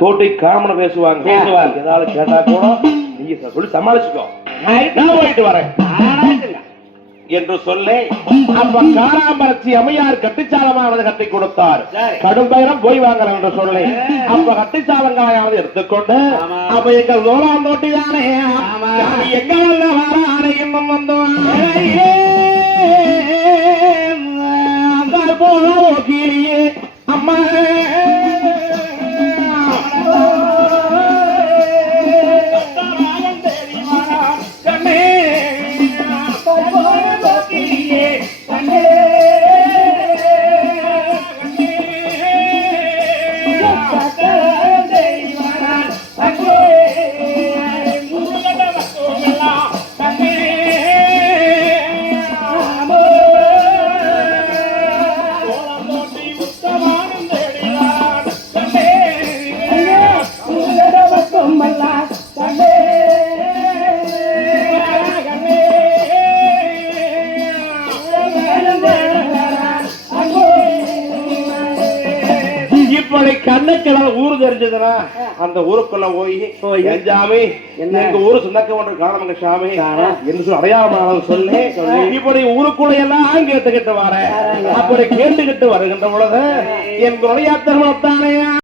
தோட்டை காமன பேசுவாங்க ஏதாவது கேட்டா கூட நீங்க சொல்லி சமாளிச்சுக்கோ. நான் போயிட்டு வரேன் என்று சொல்ல அப்ப காராம்பரட்சி அம்மையார் கட்டிச்சாலமானது கட்டி கொடுத்தார். கடும் பயணம் போய் வாங்கலாம் என்று சொல்லி அப்ப கட்டிச்சாலங்காயாவது எடுத்துக்கொண்டு அப்ப எங்கள் சோழாம் தோட்டி தானே எங்க வர இன்னும் வந்தோம் போல ஓக்கிலேயே அம்மா கண்ணக்கிழமை ஊரு தெரிஞ்சதுன்னா அந்த ஊருக்குள்ள போய் சாமி எங்க ஊரு சொந்தக்க ஒன்று காணமங்க சாமி என்று சொல்லி அடையாளமான சொல்லி இப்படி ஊருக்குள்ள எல்லாம் கேட்டுக்கிட்டு வர அப்படி கேட்டுக்கிட்டு வருகின்ற பொழுது என் கொலையாத்தர்களானே